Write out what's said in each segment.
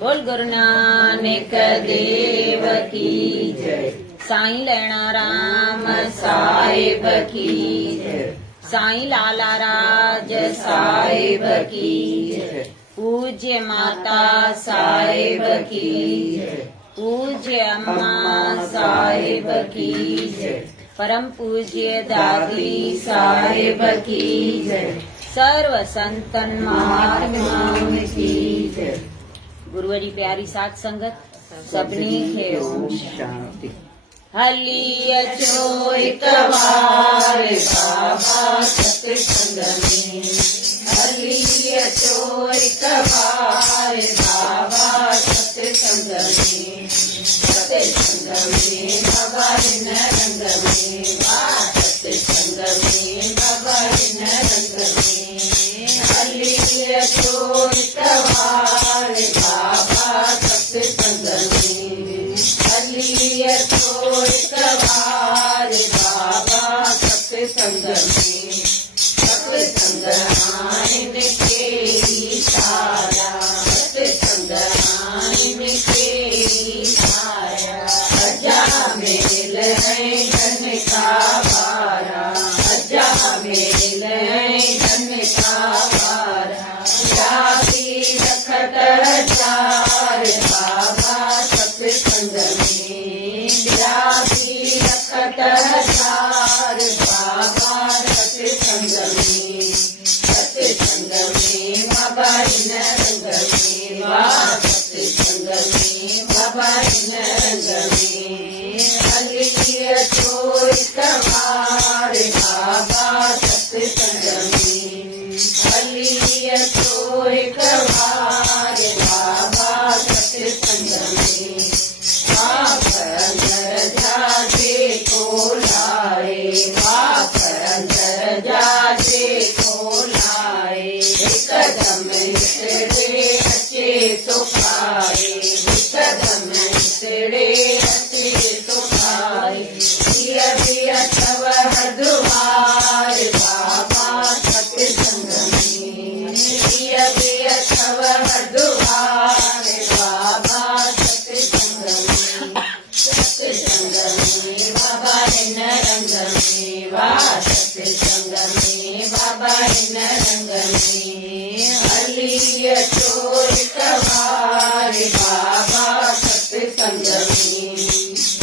बोल गुरु नानक देव की जय। साईं लैणा राम साहिब की जय। साईं लाला राज साहिब की जय। पूज्य माता साहिब की जय। पूज्य अम्मा साहिब की जय। परम पूज्य दादी साहिब की जय। सर्व संतन महात्माओं की जय। गुरुवरी प्यारी साथ संगत सबनी खे ओम शांति। हली अचो एक बार बाबा सत्संग में। हली अचो एक बार बाबा सत्संग में। सत्संग में बाबा इन रंग में। सत्संग में बाबा इन रंग में। हली अचो एक बार बाबा सत्संग में। हली अचो एक बार बाबा सत्संग में। सत्संग आइन के इशारा। सत्संग आइन के इशारा। अजा मेल है धन का बारा। अजा मेल है धन का बारा। जाति रखत चार बाबा सत्संग में। जाति रखत चार बाबा सत्संग में। सत्संग में बाबा इन रंग में। सत्संग में बाबा इन रंग में। हली अचो एक बार बाबा सत्संग में। हली अचो एक बार बाबा सत्संग में। बाप अंदर जाके को लाए। बाप अंदर जाके को लाए। एकदम इसरे अच्छे तो पाए। एकदम इसरे अच्छे तो पाए। अथव हरद्वार बाबा सत्संग में। अथव हरद्वार बाबा सत्संग में। सत्संग में बाबा इन रंग में। सत्संग में बाबा इन रंग में। हली अचो एक बार बाबा सत्संग में।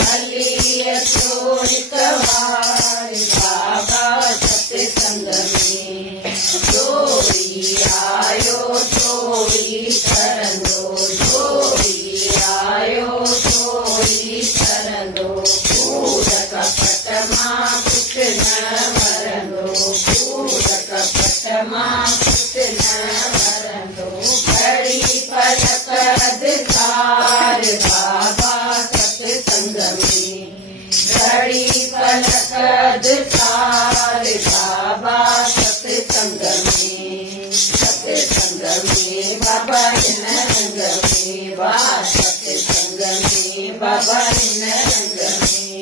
हली अचो एक बार बाबा सत्संग में। जोड़ी आयो जोड़ी कर दो। जोड़ी आयो जोड़ी कर दो। कूड़ कपट माँ कुछ न मरंदो। कूड़ कपट माँ कुछ न मरंदो। घड़ी पलक अधिकार बाबा सत्संग में। घड़ी पलक अधिकार बाबा सत्संग में। सत्संग में बाबा इन रंग में। सत्संग में बाबा इन रंग में।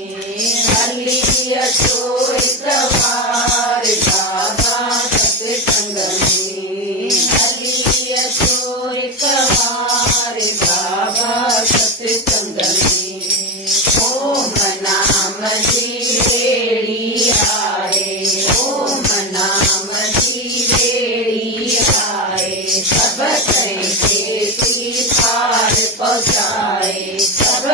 हली अचो एक बार बाबा सत्संग में। हली अचो एक बार बाबा सत्संग में। ओम नाम जी बेड़ी आए। ओम नाम जी बेड़ी आए। सब खेती पार पहुँचाए। सब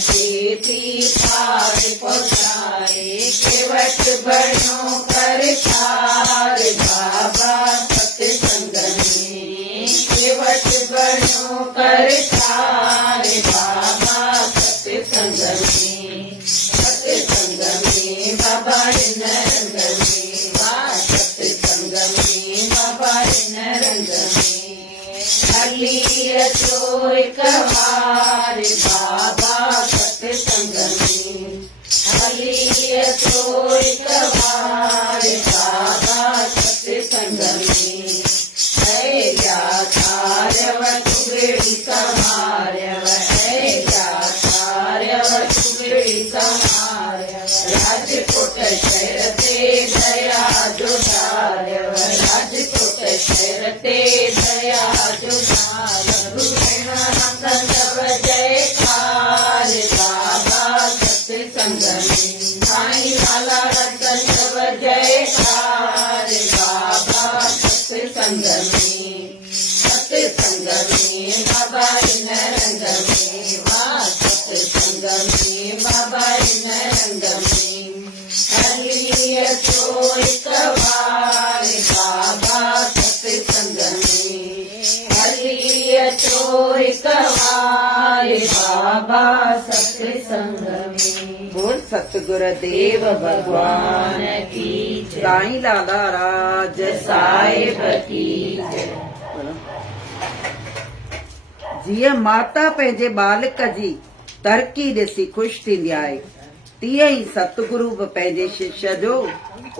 खेती पार पहुँचाए। केवट बनो कर चार बाबा सत्संग में। केवट बनो कर चार बाबा सत्संग में। सत्संग में बाबा इन रंग में। सत्संग में बाबा इन रंग में। हली अचो एक बार बाबा सत्संग में। हली अचो एक बार बाबा सत्संग में। है जाचार्यव तुगड़ी समार्यव। है जाचार्यव तुगड़ी समार्यव। राजकोट शहर ते दया जुटार्यव। राजकोट शहर ते दया जुटार्यव। रचो हिक वार बाबा सत्संग में। बोल सतगुर देव भगवान की जय। साईं लाला राज साहिब की जय। जीअं माता पंहिंजे बालक जी तरक़ी ॾिसी ख़ुशि थींदी आहे, तीअं ई सतगुरु बि पंहिंजे शिष्य जो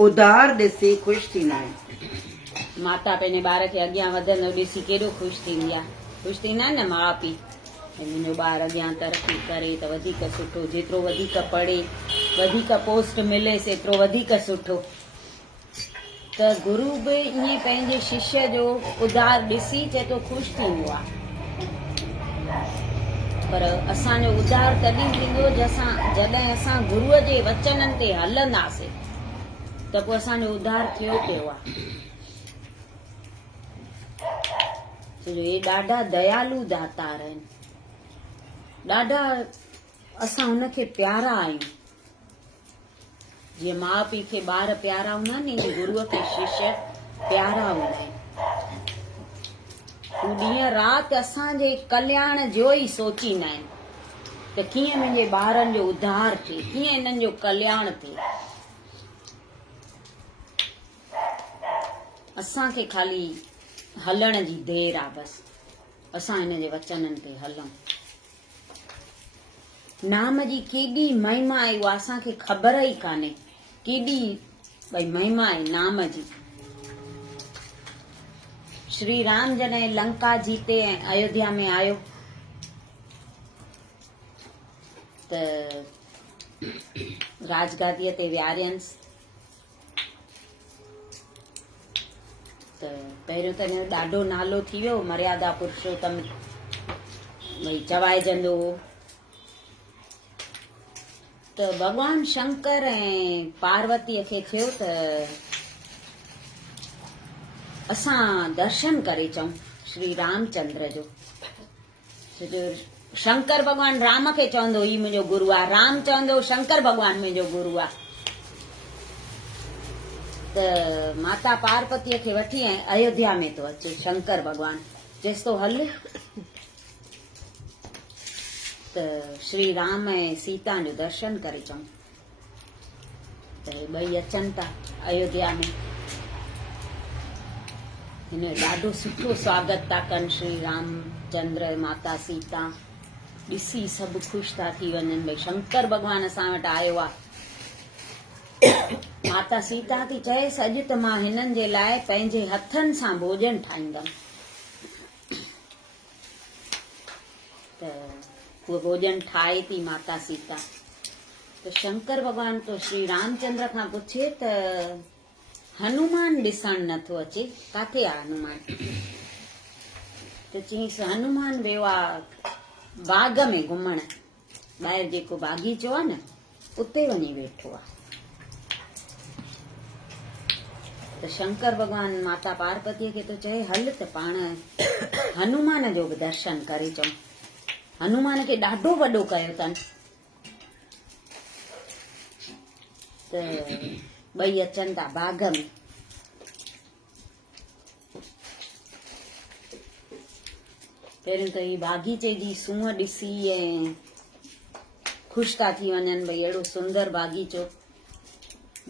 उधार ॾिसी ख़ुशि थींदा आहिनि। माता पंहिंजे ॿार खे अॻियां वधंदो ॾिसी केॾो ख़ुशि थींदी आहे। ख़ुशि थींदा आहिनि न माउ पीउ, मुंहिंजो ॿार अॻियां तरक़ी करे त वधीक सुठो, जेतिरो वधीक पढ़े वधीक पोस्ट मिलेसि एतिरो वधीक सुठो। त गुरु बि ईअं पंहिंजे शिष्य जो उधार ॾिसी चए थो ख़ुशि थींदो आहे। पर असांजो उधार तॾहिं थींदो जॾहिं असां गुरूअ जे वचननि ते हलंदासीं, त पोइ असांजो उधार थियो पियो आहे। हे ॾाढा दयालू दातार आहिनि, ॾाढा असां हुनखे प्यारा आहियूं। जीअं माउ पीउ खे ॿार प्यारा हूंदा आहिनि, ईअं गुरूअ खे शिष्य प्यारा हूंदा आहिनि। हू ॾींहं राति असांजे कल्याण जो ई सोचींदा आहिनि त कीअं मुंहिंजे ॿारनि जो उद्धार थिए, कीअं हिननि जो कल्याण थिए। असांखे खाली हलण जी देर आहे, बसि असां हिन जे वचननि ते हलूं। नाम जी केॾी महिमा आहे उहा असांखे ख़बर ई कान्हे, केॾी भई महिमा आहे नाम जी। श्री राम जॾहिं लंका जीते ऐं अयोध्या में आयो त राजगादीअ ते विहारियंसि। त पहिरियों त हिन जो ॾाढो नालो थी वियो, मर्यादा पुरुषोत्तम भई चवाइजंदो हो। त भॻवान शंकर ऐं पार्वतीअ खे थियो त असां दर्शन करे अचूं श्री रामचंद्र जो। शंकर भॻवान राम खे चवंदो ही मुंहिंजो गुरु आहे, राम चवंदो शंकर भॻवान मुंहिंजो गुरु आहे। त माता पार्वतीअ खे वठी ऐं अयोध्या में थो अचे शंकर भॻवान, चएसि थो हल। त श्री राम ऐं सीता जो दर्शन करे अचूं। त ॿई अचनि था अयोध्या में। हिन ॾाढो सुठो स्वागत था कनि श्री रामचंद्र माता सीता। ॾिसी सभु ख़ुशि था थी वञनि, भई शंकर भॻवान असां वटि आयो आहे। माता सीता थी चएसि अॼु त मां हिननि जे लाइ पंहिंजे हथनि सां भोजन ठाहींदमि। त उहो भोजन ठाहे थी माता सीता। त शंकर भॻवान तो श्री रामचंद्र खां पुछे त हनुमान ॾिसण नथो अचे, काथे आहे हनुमान? त चयईंसि हनुमान वियो आहे बाग में घुमण, ॿाहिरि जेको बागीचो आहे न उते वञी वेठो आहे। त शंकर भॻवान माता पार्वतीअ खे तो चए हल त पाण हनुमान जो बि दर्शन करे अचूं। हनुमान खे ॾाढो वॾो कयो अथनि। त ॿई अचनि था बाग में। पहिरियों त ही बागीचे जी सूंहं ॾिसी ऐं ख़ुशि था थी वञनि, भई अहिड़ो सुंदर बागीचो।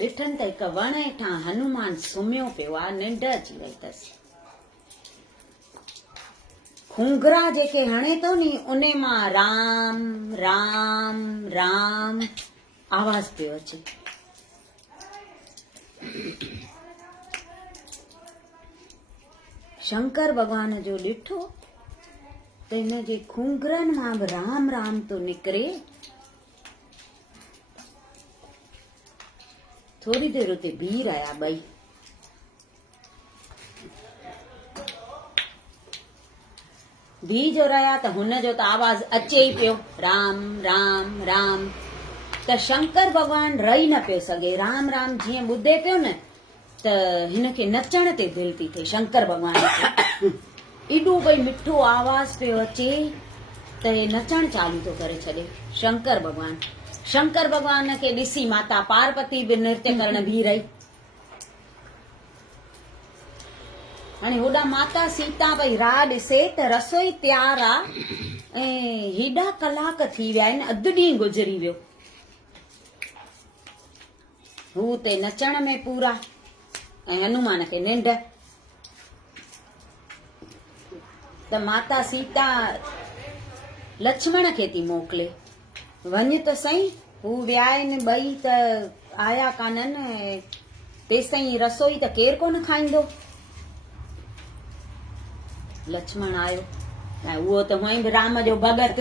ॾिठनि त हिकु वण हेठां हनुमान सुम्हियो पियो आहे, निंड अची वई अथसि। खूंगरा जेके हणे थो नी उन मां राम राम राम आवाज़ पियो अचे। शंकर भॻवान जो ॾिठो त हिन जे खूंगरनि मां बि राम राम तो निकिरे। थोरी देरि उते बीह रहिया ॿई। बीह जो रहिया त हुनजो त आवाज़ अचे ई पियो राम राम राम। त शंकर भॻवान रही न पियो सघे। राम राम जीअं ॿुधे पियो न त हिनखे नचण ते दिलि थी थिए। शंकर भॻवान खे एॾो भई मिठो आवाज़ पियो अचे त हे नचण चालू थो करे छॾे शंकर भॻवान। शंकर भॻवान खे ॾिसी माता पार्वती बि नृत्य करण बीह रही। हाणे होॾां माता सीता भई राह ॾिसे त रसोई तयार आहे ऐं हेॾा कलाक थी विया आहिनि, अधु ॾींहुं गुज़री वियो, हू ते नचण में पूरा ऐं हनुमान खे निंड। त माता सीता लक्ष्मण खे थी मोकिले, वञ त सही। हू विया आहिनि ॿई त आया कान्हनि, तेसिताईं रसोई त केरु कोन खाईंदो। लक्ष्मण आयो ऐं उहो त हुअं बि राम जो भॻत,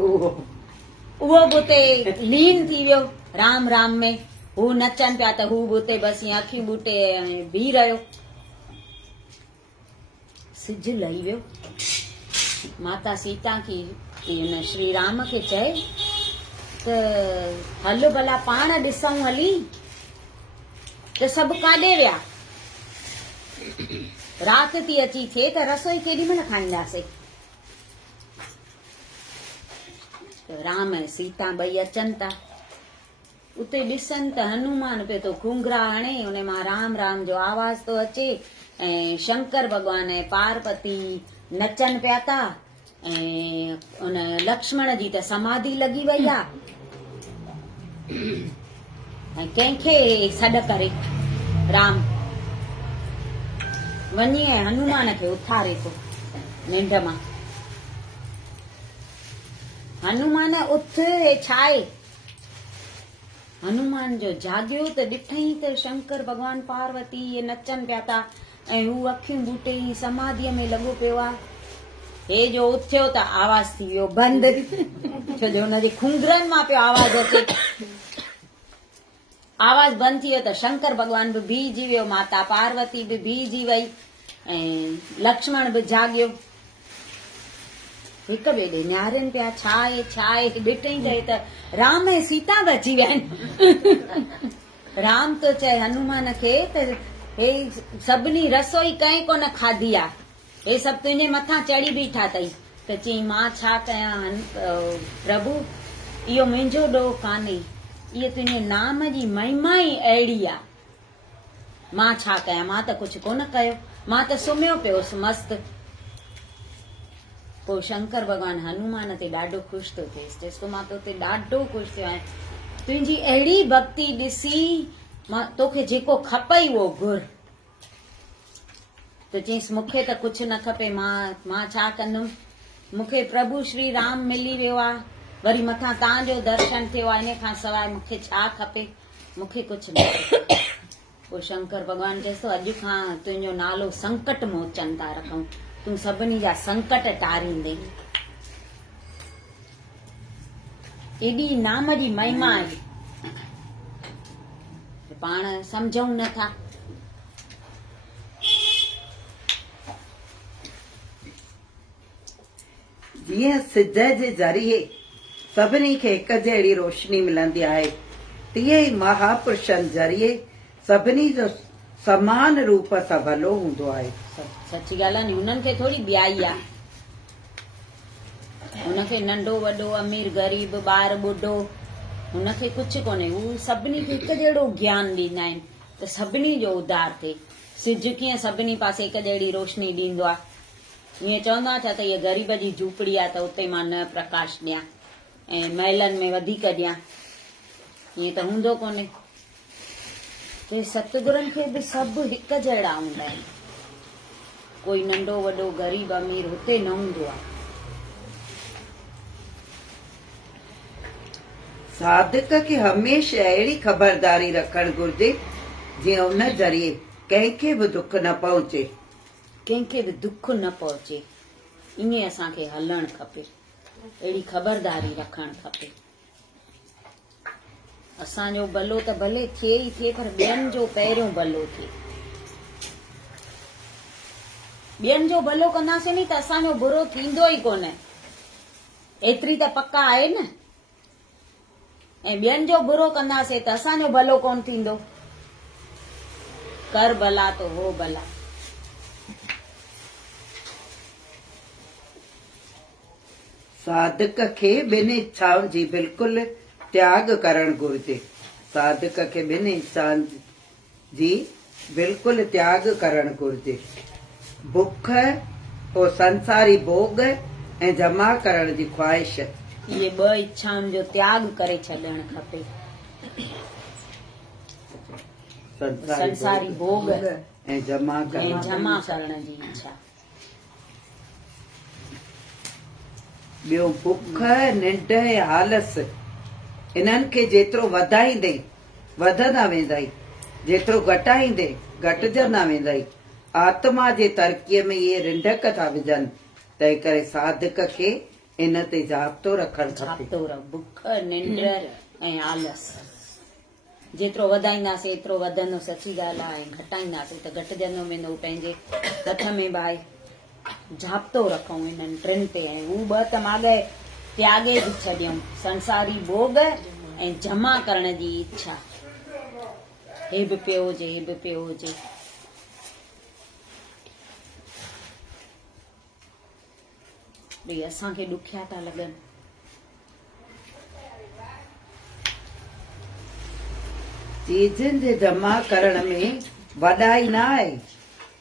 उहो बि उते लीन थी वियो राम राम में। हू नचनि पिया त हू बि उते बसि ईअं अखियूं ॿूटे बीह रहियो। सिज लही वियो। माता सीता की हिन श्री राम खे चए त हल भला पाण ॾिसूं हली त सभु काॾे विया, राति थी अची थिए त रसोई केॾी महिल खाईंदासीं। त राम ऐं सीता ॿई अचनि था, उते ॾिसनि त हनुमान पियो तो घुंघरा हणे, उन मां राम राम जो आवाज़ तो अचे ऐं शंकर भॻवान ऐं पार्वती नचनि पिया था ऐं उन लक्ष्मण जी त समाधि लॻी वई आहे ऐं कंहिंखे सॾ करे राम वञी ऐं हनुमान खे उथारे थो निंड मां। हनुमान उथ, हे छा आहे? हनुमान जो जाॻियो त ॾिठई त शंकर भॻवान पार्वती ये नचनि पिया था ऐं हू अखियूं ॿूटे ई समाधीअ में लॻो पियो आहे। हे जो उथियो त आवाज़ थी वियो बंदि, छो जो हुनजे खुंघरनि मां पियो आवाज़ अचे। आवाज़ बंदि थी वियो त शंकर भॻवान बि बीहजी वियो, माता पार्वती बि बीहजी वई ऐं लक्ष्मण बि जाॻियो। हिक ॿिए ॾे निहारनि पिया, छा आहे छा आहे? ॾिठई त राम ऐं सीता बि अची विया आहिनि। राम तो चए हनुमान खे त हे सभिनी रसोई कंहिं कोन खाधी आहे, हे सभु तुंहिंजे मथां चढ़ी बीठा अथई। त चई मां छा कयां प्रभु, इहो मुंहिंजो ॾोह कान्हे, इहे तुंहिंजे नाम जी महिमा ई अहिड़ी आहे, मां छा कयां? मां त कुझु कोन कयो, मां त सुम्हियो पियोसि मस्तु। पोइ शंकर भॻवान हनुमान ते ॾाढो ख़ुशि थो थिएसि, चएसि तो मां तोते ॾाढो ख़ुशि थियो आहियां, तुंहिंजी अहिड़ी भक्ति ॾिसी मां तोखे जेको खपई उहो घुर। त चईसि मूंखे त कुझु न खपे, मां छा कंदुमि, मूंखे प्रभु श्री राम मिली वियो आहे, वरी मथां तव्हांजो दर्शन थियो आहे, इन खां सवाइ मूंखे छा खपे, मूंखे कुझु न खपे। पोइ शंकर भॻवान चएसि तो अॼु खां तुंहिंजो नालो संकट मोचन था रखूं, तूं सभिनी जा संकट टारींदे। एॾी नाम जी महिमा आहे, पाण सम्झूं नथा। जीअं सिज जे ज़रिए सभिनी खे हिक जहिड़ी रोशनी मिलंदी आहे, तीअं ई महापुरुषनि ज़रिए सभिनी जो समान रूप सां भलो हूंदो आहे। सची ॻाल्हि आहे नी, हुननि खे थोरी ॿियाई आहे, हुनखे नंढो वॾो अमीर ग़रीब ॿार ॿुढो हुनखे कुझु कोन्हे, हू सभिनी खे हिकु जहिड़ो ज्ञान ॾींदा आहिनि त सभिनी जो उद्धार थिए। सिज कीअं सभिनी पासे हिकु जहिड़ी रोशनी ॾींदो आहे, ईअं चवंदा छा त हीअ ग़रीब जी झूपड़ी आहे त उते मां न प्रकाश ॾियां ऐं महलनि में वधीक ॾियां, ईअं त हूंदो कोन्हे। ते सतगुरनि खे बि सभु हिकु जहिड़ा हूंदा आहिनि, कोई नंढो वॾो ग़रीब अमीर हुते न हूंदो आहे। साधक खे हमेशह अहिड़ी ख़बरदारी रखणु घुर्जे जीअं उन ज़रिए कंहिंखे बि दुख न पहुचे, कंहिंखे बि दुख न पहुचे, ईअं असांखे हलणु खपे, अहिड़ी ख़बरदारी रखणु खपे। असांजो भलो त भले थिए ई थिए, पर ॿियनि जो पहिरियों भलो थिए। ॿियनि जो भलो कंदासीं नी त असांजो बुरो थींदो ई कोन, एतिरी त पक्का आहे न। ऐं ॿियनि जो बुरो कंदासीं त असांजो भलो कोन थींदो। कर भला तो हो भला। साधक खे ॿिनि इच्छाउनि जी बिल्कुलु त्याग करणु घुर्जे, साधक खे ॿिनि इच्छाउनि जी बिल्कुलु त्याग करणु घुर्जे। बुख पोइ संसारी भोग ऐं जमा करण जी ख्वाहिश। इहे ॿ इच्छाउनि जो त्याग करे छॾणु खपे। संसारी भोग ऐं जमा ऐं जमा करण जी इच्छा। ॿियो बुख निंड ऐं आलस, इन्हनि खे जेतिरो वधाईंदे वधंदा वेंदाई, जेतिरो घटाईंदे घटिजंदा वेंदाई। आत्मा जे तरक़ीअ में इहे रिंढक था विझनि, तंहिं करे साधक खे इन ते जाब्तो रखणु खपे। बुख निंड ऐं आलस जेतिरो वधाईंदासीं एतिरो वधंदो, सची ॻाल्हि आहे। ऐं घटाईंदासीं त घटिजंदो वेंदो। पंहिंजे हथ में भाई जाब्तो रखूं इन्हनि टिनि ते। ऐं हू ॿ त माॻे त्यागे बि छॾियऊं, संसारी भोग ऐं जमा करण जी इच्छा। हे बि पियो हुजे, हे बि पियो हुजे। भई असांखे ॾुखिया था लॻनि। चीजनि जे जमा करण में वॾाई न आहे,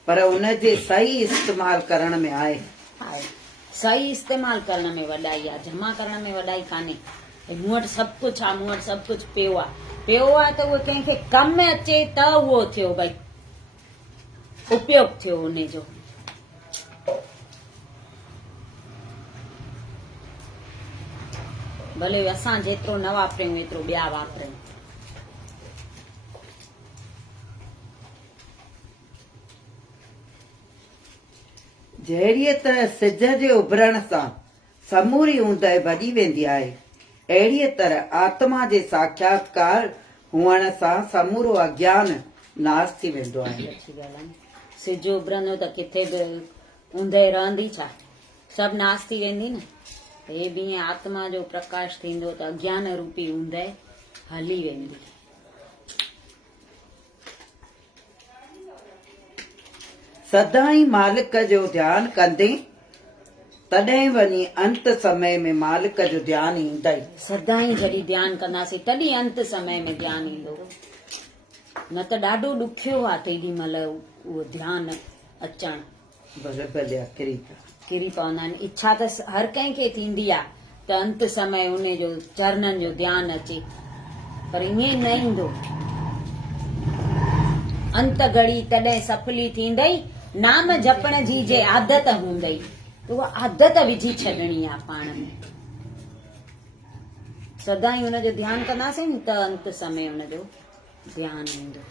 पर उनजे सही इस्तेमाल करण में आहे। सही इस्तेमाल करण में वॾाई आहे, जमा करण में वॾाई कान्हे। मूं वटि सभु कुझु आहे, मूं वटि सभु कुझु पियो आहे त उहो कंहिंखे कम में अचे त उहो थियो, भई उपयोग थियो उनजो। भले असां जेतिरो न वापरियूं एतिरो ॿिया वापरनि। जहिड़ीअ तरह सिज जे उभरण सां समूरी ऊंदहि वॼी वेंदी आहे, अहिड़ीअ तरह आत्मा जे साक्षात्कार हुअण सां समूरो अज्ञान नाश थी वेंदो आहे। सिज उभरंदो त किथे बि ऊंदहि रहंदी छा, सभु नाश थी वेंदी न। हे बि ईअं आत्मा जो प्रकाश थींदो त अज्ञान रूपी ऊंदहि हली वेंदी। सदाई मालिक जो ध्यानु कंदे तॾहिं वञी अंत समय में मालिक जो ध्यानु ईंदई। सदाई जॾहिं ध्यानु कंदासीं तॾहिं अंत समय में ध्यानु ईंदो। न त ॾाढो ॾुखियो आहे तेॾी महिल उहो ध्यानु अचणु। भले भले किरी पवंदा आहिनि। इच्छा त हर कंहिंखे थींदी आहे त अंत समय उन जो चरणनि जो ध्यानु अचे, पर ईअं न ईंदो। अंत घड़ी तॾहिं सफली थींदई, नाम जपण जी जे आदत हूंदई। उहा आदत विझी छॾणी आहे पाण में। सदाई हुनजो ध्यानु कंदासीं न त अंत समय हुनजो ध्यानु ईंदो।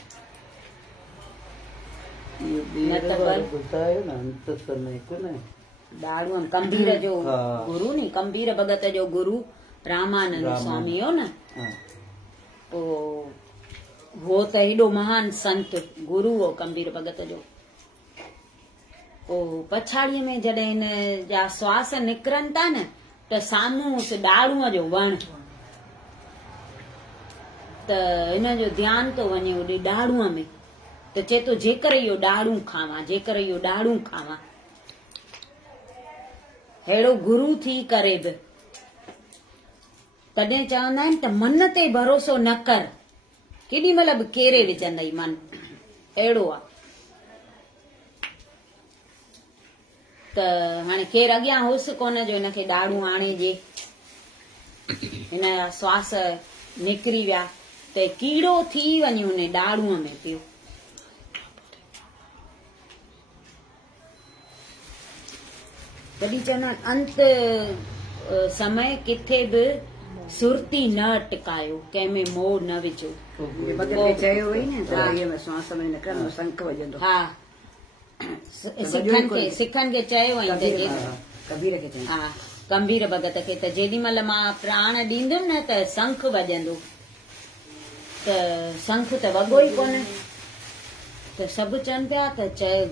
ॾाढो कंबीर जो गुरु नी, कंबीर भगत जो गुरु रामानंद स्वामी हो न, वो त हेॾो महान संत गुरु हो कंबीर भगत जो। पछाड़ीअ में जॾहिं हिन जा श्वास निकिरनि था न त साम्हूं उस ॾाड़ूअ जो वण, त हिन जो ध्यानु थो वञे होॾे ॾाड़ूअ में, त चए थो जेकर इहो ॾाड़ू खावां, जेकर इहो ॾाड़ू खावां। अहिड़ो गुरु थी करे बि तॾहिं चवंदा आहिनि त मन ते भरोसो न कर, केॾी महिल बि केरे विझंदई मन। अहिड़ो आहे त हाणे केरु अॻियां होसि कोन जो हिनखे ॾाड़ू आणे ॾे। हिन जा श्वास निकिरी विया त कीड़ो थी वञे हुन ॾाड़ूअ में पियो। तॾहिं चवंदा आहिनि अंत समय किथे बि सुरती न टिकायो, कंहिंमें मोह न विझो। चयो हुई न श्वास में निकिरंदो शंख वॼंदो। हा, सिखनि खे चयो वई कबीर खे। हा, कंबीर भगत खे त जेॾी महिल मां प्राण ॾींदुमि न त शंख वॼंदो। त शंख त वॻो ई कोन, त सभु चवनि पिया त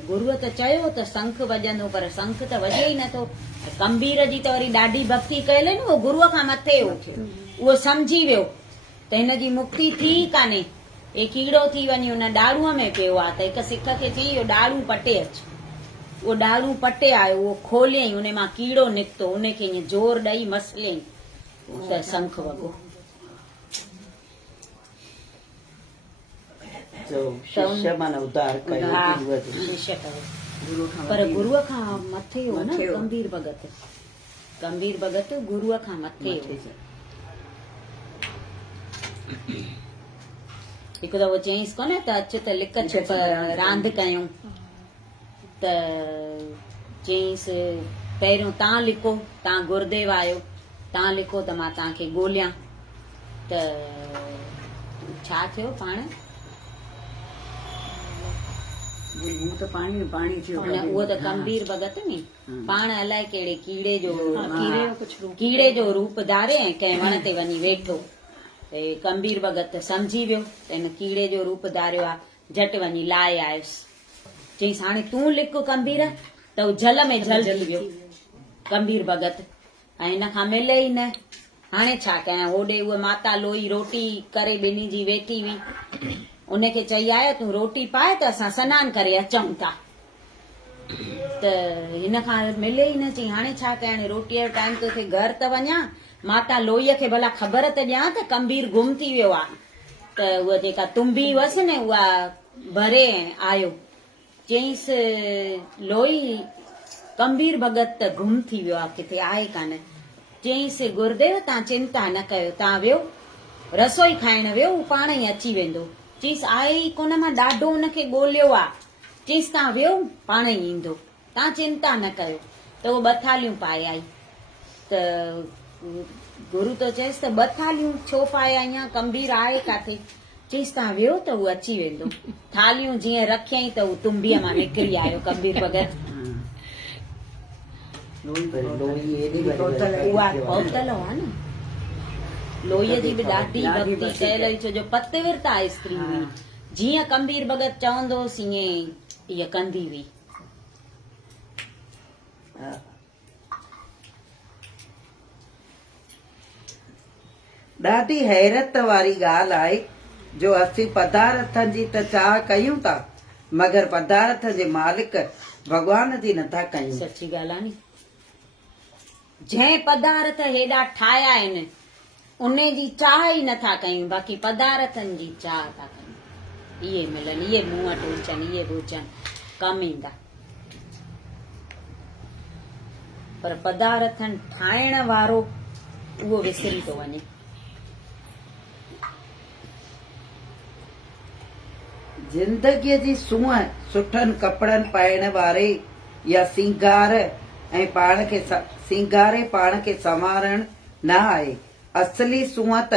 गुरूअ त चयो त शंख वॼंदो, पर शंख त वॼे ई नथो। कंबीर जी त वरी ॾाढी भक्ति कयल न, उहो गुरूअ खां मथे हो, उहो सम्झी वियो त हिन जी मुक्ति थी कान्हे, हे कीड़ो थी वञे हुन ॾाड़ूअ में पियो आहे। त हिकु सिख खे चई इहो ॾाड़ू पटे अच। उहो ॾाड़ू पटे आयो, उहो खोलियईं, उन मां कीड़ो निकितो, उनखे ईअं जोर ॾेई मसलियईं त शंख वॻो। शिष्य मन उद्धार कयो। शिष्य कयो। गुरू खां पर वधीक। गुरूअ खां मथे हो न मथे हो। गंभीर भगत। गंभीर भगत गुरूअ खां मथे हो। मथे जो। हिकु दफ़ो चईंसि कोन्हे त अच त लिक छिप रांदि कयूं, त चईंसि पहिरियों तव्हां लिको, तव्हां गुरुदेव आहियो, तव्हां लिको त मां तव्हांखे ॻोल्हियां। त छा थियो पाण? हूं त पाणी पाणी थियो। उहो त गंभीर भगत नी पाण अलाए कहिड़े कीड़े जो कीड़े कीड़े जो रूप धारे ऐं कंहिं वण ते वञी वेठो। गंभीर भगत सम्झी वियो त हिन कीड़े जो रूप धारियो आहे, झटि वञी लाहे आयुसि। चईंसि हाणे तूं लिक गंभीर, त हू जल में जल थी वियो गंभीर भगत, ऐं हिन खां मिले ई न। हाणे छा कयां? होॾे उहा माता लोई रोटी करे ॿिन्ही जी वेठी हुई, उनखे चई आयो तूं रोटी पाए त असां सनानु करे अचूं था। त हिन खां मिले ई न। चई हाणे छा कयां? हाणे रोटीअ जो टाइम थो थिए, घर त वञा, माता लोईअ खे भला ख़बर त ॾियां त गंभीर गुम थी वियो आहे। त उहा जेका तुम्बी हुअसि न उहा भरे आयो। चईंसि लोई गंभीर भगत त गुम थी वियो आहे, किथे आहे कान। चईंसि गुरुदेव तव्हां चिंता न कयो, तव्हां वियो रसोई खाइण वियो, हू पाण ई अची वेंदो। चईंसि आहे ई कोन, मां ॾाढो हुनखे ॻोल्हियो आहे। चईंसि तव्हां वियो पाण ई ईंदो, तव्हां चिंता न कयो। त उहो 2 थालियूं पाए आई। त गुरू तो चएसि त 2 थालियूं छो पाए आई आहियां, गंभीर आहे काथे? चईंसि तव्हां वियो त उहो अची वेंदो। थालियूं जीअं रखियईं त हू तुम्बीअ मां निकिरी आयो गंभीर भगत। उहा पौतल हुआ न, लोईअ जी बि ॾाढी भक्ति कयल हुई, छो जो पतिव्रता स्त्री हुई। जीअं गंभीर भगत चवंदो हुअसि ईअं इहा कंदी हुई। ॾाढी हैरत वारी ॻाल्हि आहे जो असीं पदार्थनि जी त चाह कयूं था, मगर पदार्थ जे मालिक भॻवान जी नथा कयूं। सची ॻाल्हि आहे नी। जंहिं पदार्थ हेॾा ठाहिया आहिनि उन जी चाह ई नथा कयूं, बाक़ी पदार्थनि जी चाह था कयूं। इहे मिलनि, इहे मूं वटि हुजनि, इहे बि हुजनि, कमु ईंदा। पर पदार्थनि ठाहिण वारो उहो विसरी थो वञे। जिंदगीअ जी सूंहं सुठनि कपड़नि पाइण वारे या सिंगार ऐं पाण खे सिंगारे पाण खे संवारण न आहे। असली सूंहं त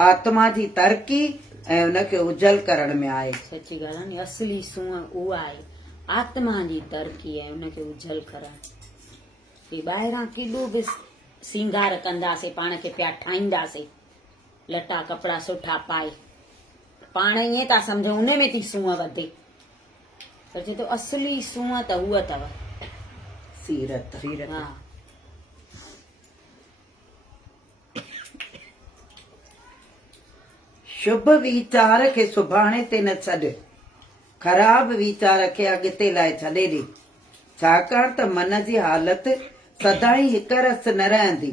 आत्मा जी तरक़ी ऐं उनखे उजल करण में आहे। सची ॻाल्हि आहे नी, असली सूंहं उहा आहे आत्मा जी तरक़ी ऐं उनखे उजल करण। की ॿाहिरां केॾो बि सिंगार कंदासीं, पाण खे पिया ठाहींदासीं, लटा कपिड़ा सुठा पाए, पाण ईअं था सम्झूं उन में थी सूंहं वधे, पर चए थो असली सूंहं त उहा अथव सीरत। हा। शुभ वीचार खे सुभाणे ते न छॾ, ख़राब वीचार खे अॻिते लाइ छॾे ॾे, छाकाणि त मन जी हालत सदाई हिक रस न रहंदी।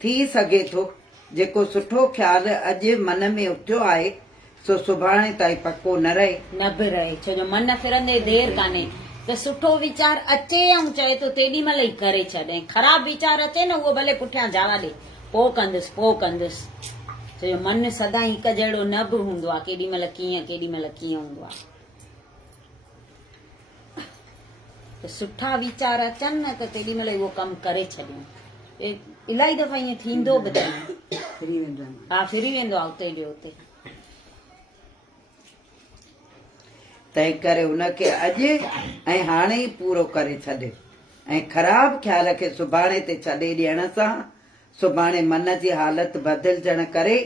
थी सघे थो जेको सुठो ख़्यालु अॼु मन में उथियो आहे सो सुभाणे ताईं पको न रहे। न बि रहे, छो जो मन फिरंदे देर कान्हे। त सुठो वीचार अचे ऐं चए थो तेॾी महिल ई करे छॾे, ख़राब वीचार अचे न उहो भले पुठियां जावा ॾे, पोइ कंदुसि। छो जो मन सदाई हिकु जहिड़ो न बि हूंदो आहे, केॾी महिल कीअं केॾी महिल कीअं हूंदो आहे। त सुठा वीचार अचनि न त तेॾी महिल उहो कमु करे छॾियूं। इलाही दफ़ा ईअं थींदो बि अथव। हा, फिरी वेंदो आहे उते ॾियो उते। तंहिं करे उनखे अॼु ऐं हाणे ई पूरो करे छॾे, ऐं ख़राब ख़्याल खे सुभाणे ते छॾे ॾियण सां सुभाणे मन जी हालत बदिलजण करे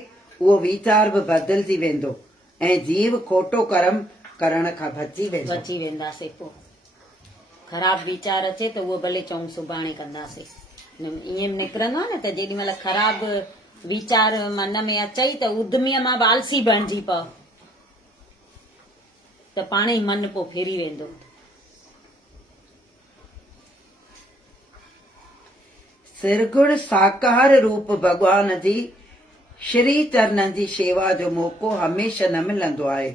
उहो वीचार बि बदिलजी वेंदो ऐं जीव खोटो कर्म करण खां बची वेंदासीं। पोइ ख़राब वीचार अचे त उहो भले चऊं सुभाणे कंदासीं, ईअं निकिरंदो आहे न। त जेॾी महिल ख़राब वीचार मन में अचई त उद्मीअ मां आलसी बणिजी पओ, त पाण ई मन पोइ फेरी वेंदो। सिरगुण साकार रूप भगवान जी श्री चरणनि जी शेवा जो मौक़ो हमेशह न मिलंदो आहे।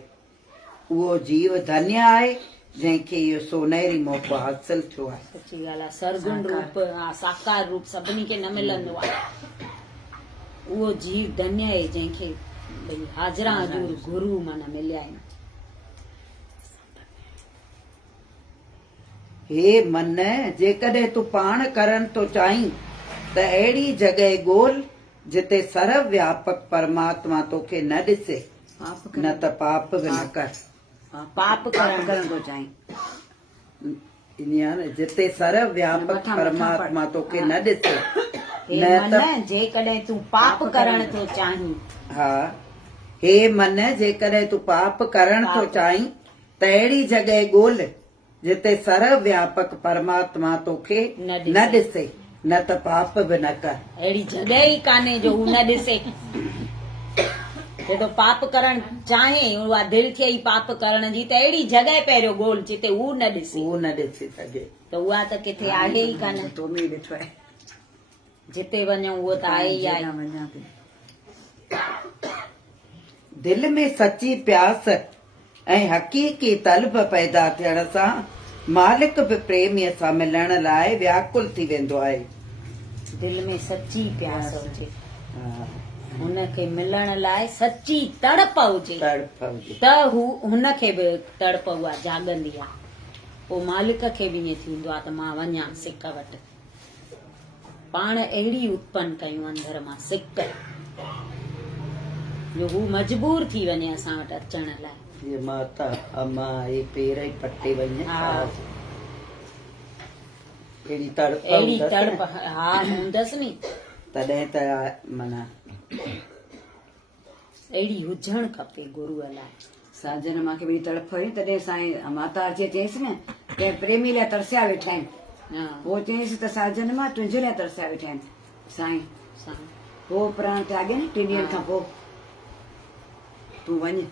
उहो जीव धन्य आहे जंहिंखे इहो सोनेरी मौक़ो हासिल थियो आहे। सची ॻाल्हि आहे। सरगुण रूप साकार रूप सभिनी खे न मिलंदो आहे। उहो जीव धन्य आहे जंहिंखे भई हाज़िरा हज़ूर गुरू माना मिलिया आहिनि। हे मन, जेकॾहिं तूं पाण करण थो चाहीं त अहिड़ी जॻहि ॻोल्ह जिते सर्व व्यापक परमात्मा तोखे न ॾिसे, पाप न त पाप बि न कर। पाप करण करण थो चाहीं इन जिते सर्व व्यापक परमात्मा तोखे न ॾिसे, हे न त मन, जेकॾहिं तूं पाप करण थो चाहीं। हा, हे मन, जेकॾहिं तूं पाप करण थो चाहीं त अहिड़ी जॻहि ॻोल्ह जिते सर्व व्यापक परमात्मा तोखे न ॾिसे, न त पाप बि न कर। अहिड़ी जॻहि ई कान्हे जो हू न ॾिसे। जेको पाप करण चाहे, उहा दिलि थिए ई पाप करण जी, त अहिड़ी जॻहि पहिरियों ॻोल्ह जिते हू न ॾिसे। उहो न ॾिसी सघे त उहा त किथे आहे ई कान। तो में ॾिठो आहे जिते वञूं उहो त आहे ई आहे। वञा थी दिल में सची प्यास ऐं हक़ीक़ी तलब पैदा थियण सां मालिक बि प्रेमीअ सां मिलण लाइ व्याकुल थी वेंदो आहे। दिल में सची प्यास हुजे, हा, हुनखे मिलण लाइ सची तड़प हुजे, तड़प हुजे। त हू हुनखे बि तड़प उहा जाॻंदी आहे। पोइ मालिक खे बि ईअं थींदो आहे त मां वञा सिक वटि। पाण अहिड़ी उत्पन्न कयूं अंदर मां सिक, जो हू मजबूर थी वञे असां वटि अचण लाइ। ये माता अम्मा ये पेर ई पटे वञे। हा, अहिड़ी तड़प अहिड़ी हूंदसि तड़प न, हा हूंदसि नी, तॾहिं त माना अहिड़ी हुजणु खपे गुरूअ लाइ। साजन मूंखे बि तड़प हुई, तॾहिं साईं माता अचे चयईंसि न कंहिं प्रेमी लाइ तरसिया वेठा आहिनि। हा, पोइ चयईंसि त साजन मां तुंहिंजे लाइ तरसिया वेठा आहिनि साईं। साईं, पोइ प्राण त्यागे न 3 ॾींहंनि खां पोइ, तूं वञ।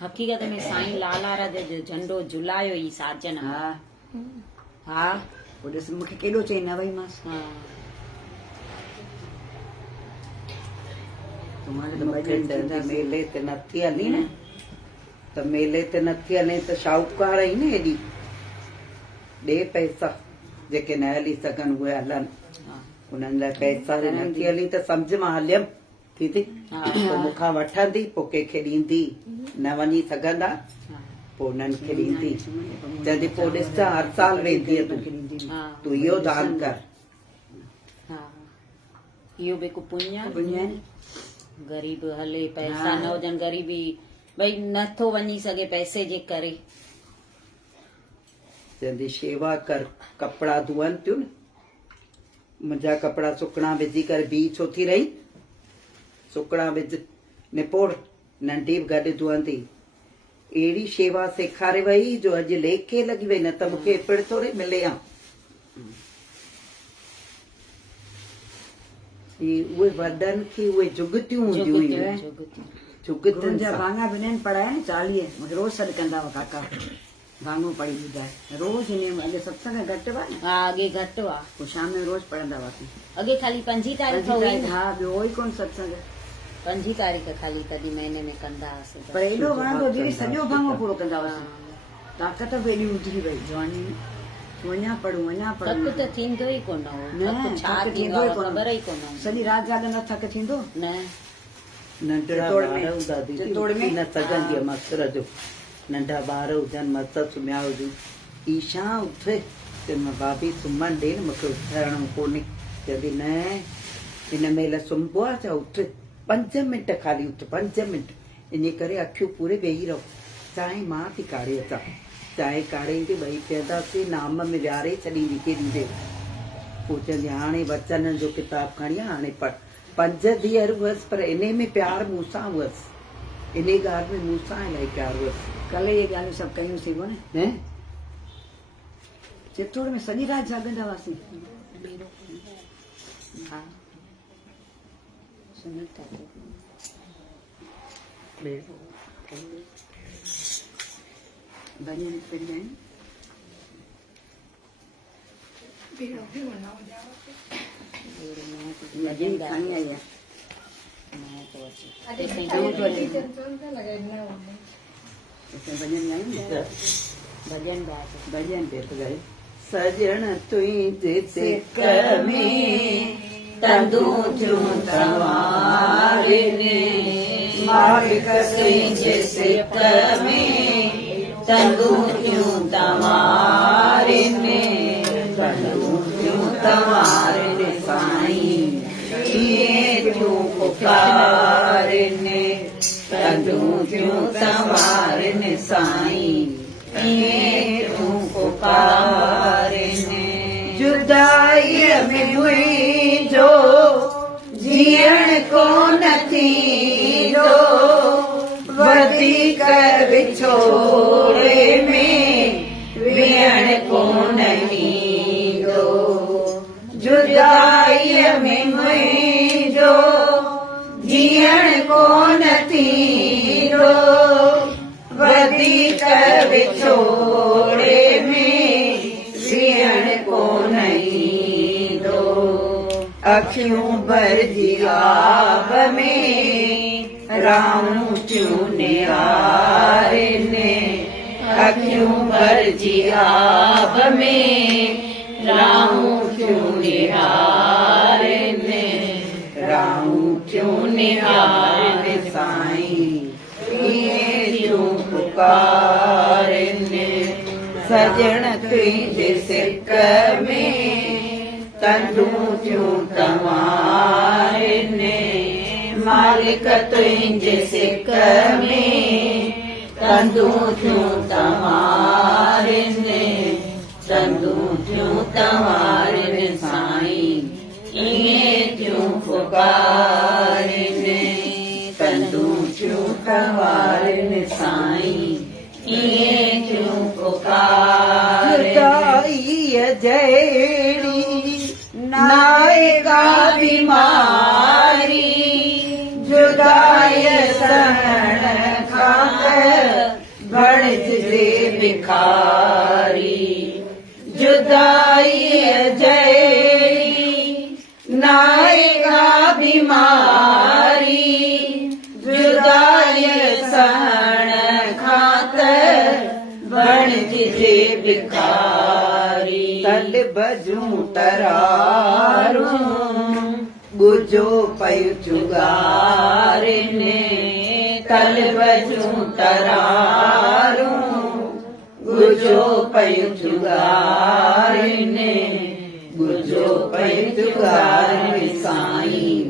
हक़ीक़त में साईं लालारा जो झंडो झुलायो ई साजन। हा हा, पोइ ॾिस मूंखे केॾो चई न वई मांसि। हा, मूंखे चवंदी मेले ते नथी हली न, त मेले ते नथी हले त शाहूकार ई न हेॾी ॾे पैसा, जेके न हली सघनि उहे हलनि। हा, उन्हनि लाइ पैसा ॾे, नथी हली त सम्झ मां हलियमि थी हा, पोइ मूंखां वठंदी, पोइ कंहिंखे ॾींदी, न वञी सघंदा हा, पोइ उन्हनि खे ॾींदी। चवंदी पोइ ॾिस हर साल वेंदीअ हा, तूं इहो दान कर। हा, इहो बि हिकु पुण्य आहे। पुण्य आहे न। ग़रीब हले, पैसा न हुजनि, ग़रीबी भई नथो वञी सघे पैसे जे करे। चवंदी शेवा कर, कपिड़ा धोअनि थियूं न, मुंहिंजा कपिड़ा सुकणा विझी करे बीह छो थी रही, सुकणा विझ निपोड़, नंढी बि गॾु धोअंदी। अहिड़ी शेवा सेखारे वई जो अॼु लेखे लॻी वई, न त मूंखे पिड़ थोरे मिले हा। उहे वॾनि खे उहे जुगतियूं हूंदियूं हुयूं, जुगतियुनि मुंहिंजा सां। भाङा ॿिन्हिनि पढ़ाया न 40, मूंखे रोज़ सॾु कंदा हुआ काका भाङो पढ़ी ॿुधाए रोज़। इन अॻे सत्संग घटि हुआ न, हा, अॻे घटि हुआ। पोइ शाम में रोज़ पढ़ंदा हुआसीं। अॻे ख़ाली 5 तारीख़ हुई न। हा, ॿियो ई कोन सत्संग। 5 तारीख़ ख़ाली तॾहिं महीने में कंदा हुआसीं। पर एॾो वणंदो दीदी, सॼो भाङो पूरो कंदा हुआसीं। ताक़त बि एॾी उथी वई जवानी में, वञा पढ़ूं वञा थक पढ़ूं। त थींदो ई कोन हो, न, थक छा थक थींदो थींदो ई आहे कोन। ख़बर ई कोन। सॼी राति जाॻंदा थक थींदो न, नंढड़ा चितौड़ ॿार में, हूंदा दीदी, चितौड़ में। उथी न सघंदी आहे मसर जो। नंढा ॿार हुजनि, मस सुम्हिया हुजनि, ईशा उथ, चवंदी भाभी सुम्हण ॾे न, मूंखे उथाइणो कोन्हे। चवंदी न, हिन महिल सुम्हिबो आहे छा, उथ 5 मिंट ख़ाली उथ, 5 मिंट। इन करे अखियूं पूरे वेही रहो। चांहि मां थी काढ़े अचां, चांहि काढ़े ईंदी, ॿई पीअंदासीं, नाम में विहारे छॾींदी केॾी देरि। पोइ चवंदी हाणे वचननि जो किताब खणी आ, हाणे पढ़। 5 धीअर हुअसि, पर इन में प्यार मूंसां हुअसि, इन ॻाल्हि में मूंसां इलाही प्यार हुअसि। कल्ह इहे ॻाल्हियूं सभु कयूं थी न। हैं? चितौड़ में सॼी राति जाॻंदा हुआसीं। हा, सुनीता तो। भॼन पिंड आहिनि। नदी खणी आई आहे। नथो अचे तेसिताईं घणो थो अचे भॼन ॻायूं भॼन ॻाए भॼन ते ॻाए सजण तुंहिंजे सिक में तंदू थियूं तवारिने मालिक तुंहिंजे सिक में तंदू थियूं तवारिने तंदू थियूं तवारिने साईं कीअं थियूं पुकारिने तंदू थियूं तवारिने साईं कीअं थियूं पुकारिने जुदाईअ में मुंहिंजो जीअण कोन थींदो वधीक विछोड़े में विहण कोन ईंदो जुदाईअ में मुंहिंजो जीअण कोन थींदो वधीक विछोड़े में विहण कोन ईंदो अखियूं भरजी आब में राऊं थियूं निहारने अखियूं भरजी आब में राऊं थियूं निहारने राऊं थियूं निहारने साईं कीअं थियूं पुकारने सजण तुंहिंजे सिक में तंदू थियूं तवारिने मालिक तुंहिंजे सिक में तंदू थियूं तवारिने तंदू थियूं तवारिने साईं कीअं थियूं पुकारिने तंदू थियूं तवारिने साईं कीअं थियूं पुकारिने जहिड़ी नायका बीमारी जुदाई सहण खां बणिजजे भिखारी जुदाई जहिड़ी नायका बीमारी जुदाई सहण खां बणिजजे भिखारी तल बजूं तरारूं गुजो पयु चुगारिने तल बजूं तरारूं गुजो पयु चुगारिने गुजो पयु चुगारिने साईं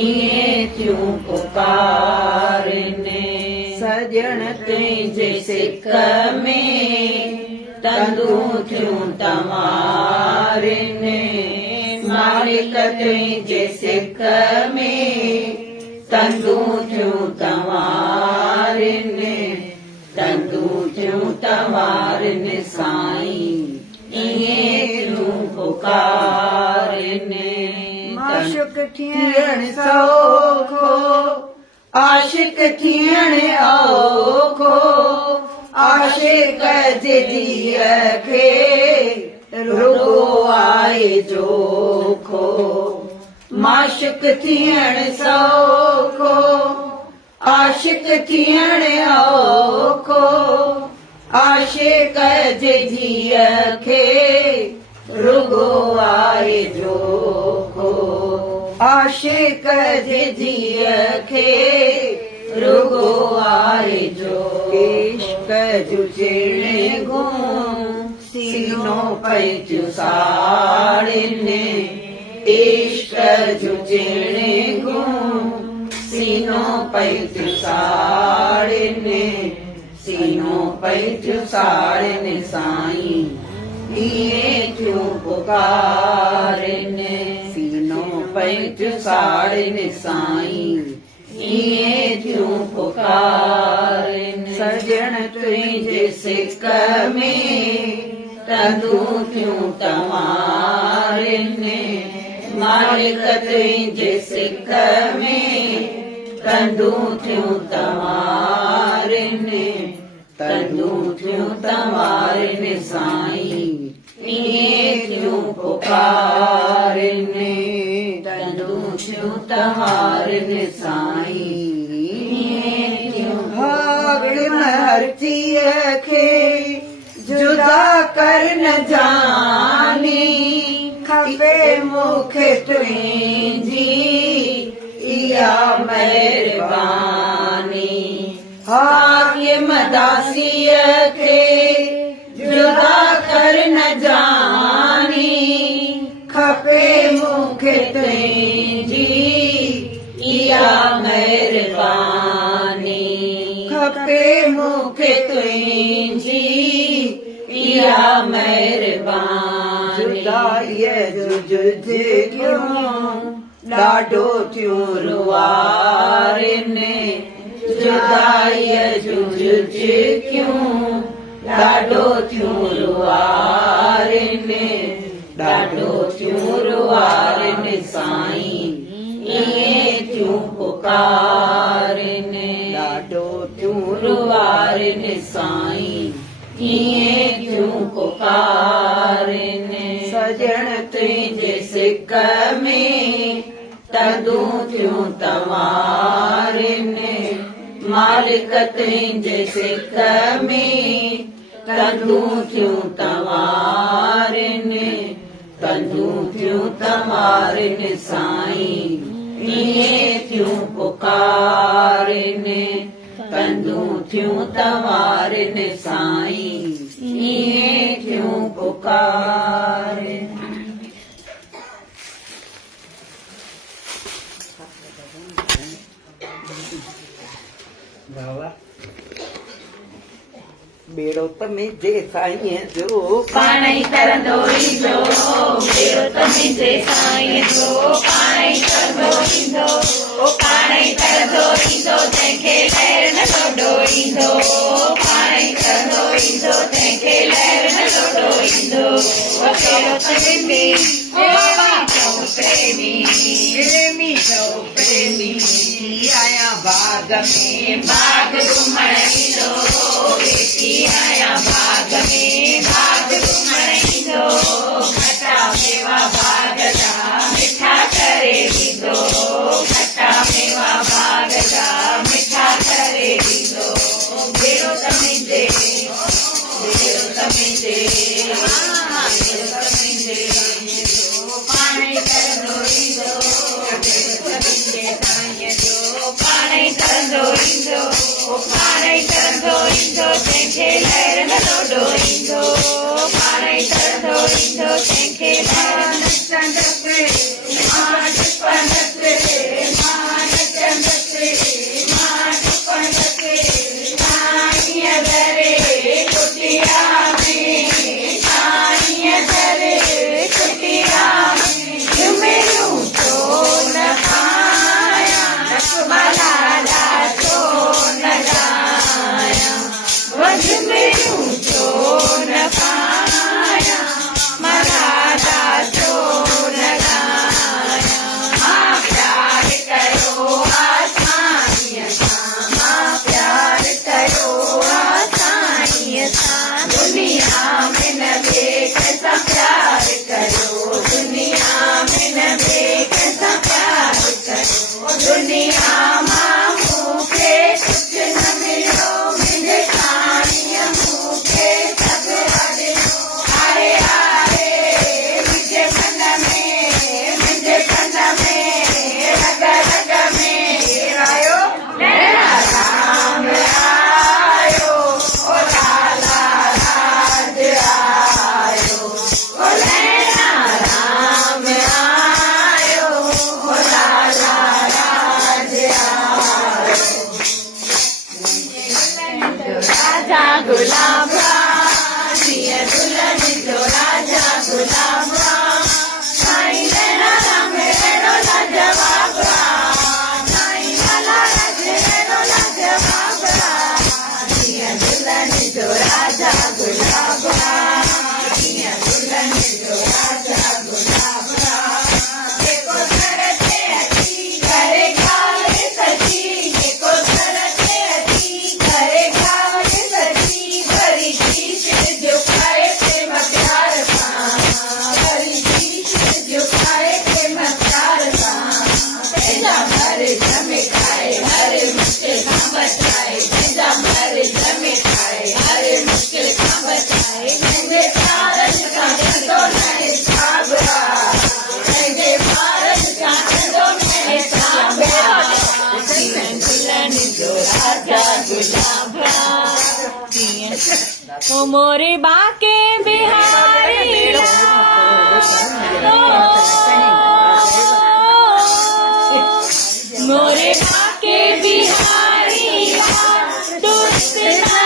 ईअं थियूं पुकारिने सजण तुंहिंजे सिक में तंदू थियूं तवारिने मालिक तुंहिंजे सिक में तंदू थियूं तवारिने तंदू थियूं तवारिने साईं ईअं थियूं पुकारिने माशुक थियण सौखो आशिक थियण औखो आशिक जे धीअ खे रुगो आहे जोखो माशिक थियण सौखो आशिक थियण औखो आशिक जे धीअ खे रुगो आहे जोखो आशिक जे धीअ खे रुगो आहे जो इश्क जुझिणे घूं सीनो पइजु साड़िने इश्क जुझिणे घूं सीनो पइजु साड़िने सीनो पइजु साड़िने साईं ईअं थियूं पुकारिने सीनो पइजु साड़िने साईं ईअं थियूं पुकारिने सजण तुंहिंजे सिक में तंदू थियूं तवारिने मालिक तुंहिंजे सिक में तंदू थियूं तवारिने तंदू थियूं तवारिने साईं ईअं थियूं पुकारिने तंदू थियूं तवारिने साईं खे जुदा कर न जानी खपे मूंखे तुंहिंजी इहा महिरबानी हाकिम दासीअ खे जुदा कर न जानी खपे मूंखे तुंहिंजी इहा महिरबानी खपे मूंखे तुंहिंजी इहा महिरबानी जुदाईअ जो जुझ ॾाढो थियूं रुआरिनि जुदाईअ जो जुझ ॾाढो थियूं रुआरिनि ॾाढो थियूं रुआरिनि साईं ईअं थियूं पुकारिनि ॾाढो थियूं रुआरिनि साईं ईअं थियूं पुकारिनि सजण तुंहिंजे सिक में तंदूं थियूं तवारिनि मालिक तुंहिंजे सिक में तंदूं थियूं तवारिनि तंदूं थियूं तवारिनि साईं ईअं थियूं पुकारिनि तंदूं थियूं तवारिनि साईं ईअं थियूं पुकारिनि बेड़ो तमिजे साईं जो पाण ई तरंदो ईंदो बेड़ो तमिजे साईं जो पाण ई तरंदो ईंदो पाण ई तरंदो ईंदो तंहिंखे लहर न लोॾो ईंदो पाण ई तरंदो ईंदो तंहिंखे लहर न लोॾो ईंदो बेड़ो तमिजे प्रेमी प्रेमी प्रेमी आया बाग में बाग घुमण ईंदो वेठी आया बाग में बाग घुमण ईंदो खटा मेवा बाग जा मिठा करे ॾींदो खटा मेवा बाग जा मिठा करे ॾींदो बेड़ो तमिजे बेड़ो तमिजे पाण ई तरंदो ईंदो पाण ई तरंदो ईंदो पाण ई तरंदो ईंदो तंहिंखे लहर न लोॾो ईंदो पाण ई तरंदो ईंदो तंहिंखे लहर न चंदते मां डुपंदते मां नचंदते मां डुपंदते साईं दरे कुटिया में साईं दरे कुटिया में झुमिरियूं छो न पाया मलाला छो न गाया झुमिरियूं छो न पाया मलाला ओ मोरे बाके बिहारी मोरे बाके बिहारी तू इतना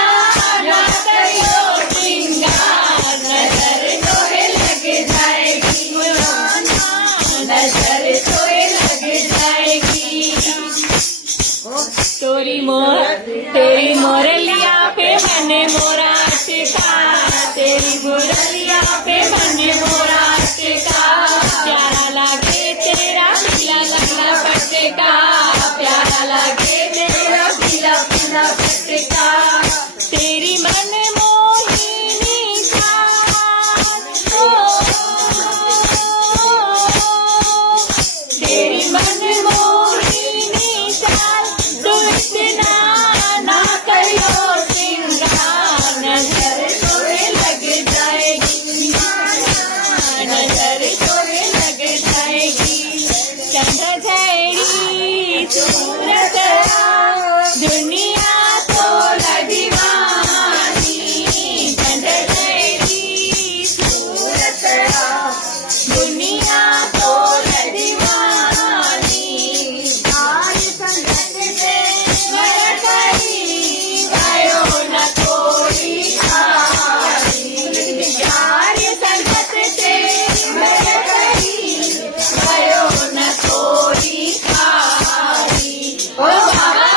ना करियो श्रृंगार नजर तोहे लग जाएगी नजर तोहे लग जाएगी तेरी मोरलिया पे मैंने मोरा टिका तेरी मोरलिया पे मैंने मोरा टिका प्यारा लागे तेरा पीला पीला पटका प्यारा लागे तेरा पीला पीला पटका तेरी मन मोहिनी चाल तेरी मन मोहिनी चाल तू इतना ना करियो श्रृंगार नजर तोरे लग जाएगी नजर तोरे लग जाएगी चंद्र झैरी सूरत दुनिया तो दीवानी चंद्र झैरी सूरत दुनिया तो दीवानी तारी संगत से मरकरी गयो न कोई खारी तारी संगत से मरकरी गयो न कोई खारी ओ बाबा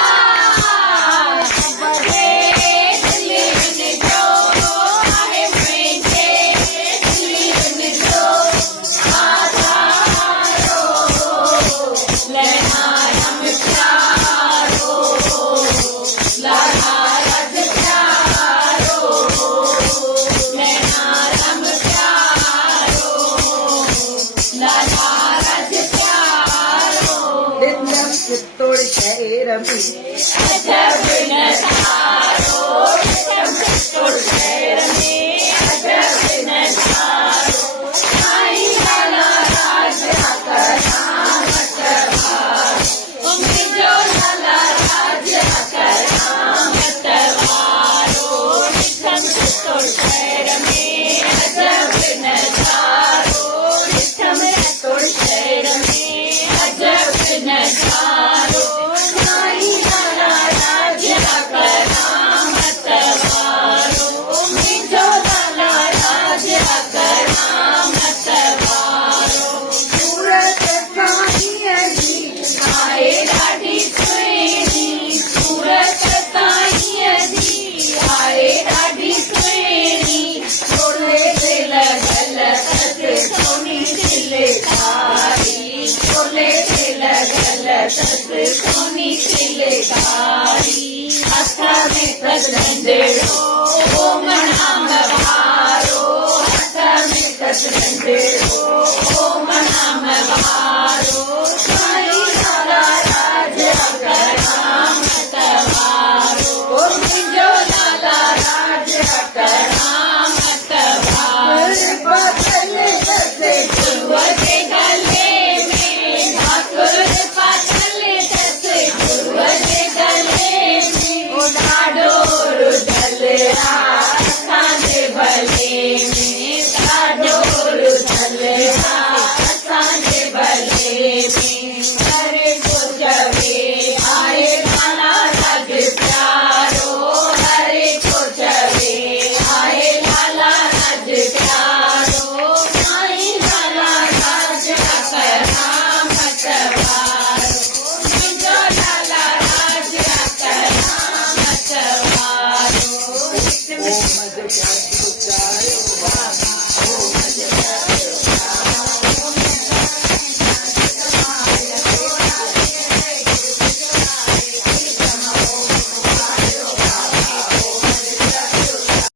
लेन जो आहे मुझे लेन जो आधारो लहराम प्यारो लहराम प्यारो लहराम प्यारो लहराम प्यारो नित्यम चित्तोड़ शहर में अजब नजारो नित्यम चित्तौड़ शहर में अजब नजारो आई लाला राजा करामत वारो मुझो लाला राजा करामत वारो नित्यम चित्तौड़ शहर में अजब नजारो नित्यम चित्तौड़ शहर में अजब नजारो आई लाला राजा करामत वारो मुझो लाला राजा करामत वारो सूरत साईं जी आए ॾाढी सुहिणी सूरत साईं जी आए ॾाढी सुहिणी छोले ते लॻल अथसि सोनी तिलकारी छोले ते लॻल अथसि सोनी तिलकारी हथ में कसंदड़ो ओम नाम वारो हथ में कसंदड़ो ओम नाम वारो साईं लाला राजा करामत वारो मुंहिंजो लाला राजा करामत वारो बदल दसे गुरूअ जे गले में ठाकुर पातल अथसि गुरूअ जे गले में ॾाढो रुधल असांजे भले में ॾाढो रुधल असांजे भले में हरे को चवे आए लाला राज प्यारो हरे को चवे आए लाला राज प्यारो साईं लाला राज करामत वारो मुंहिंजो लाला राज करामत वारो ओम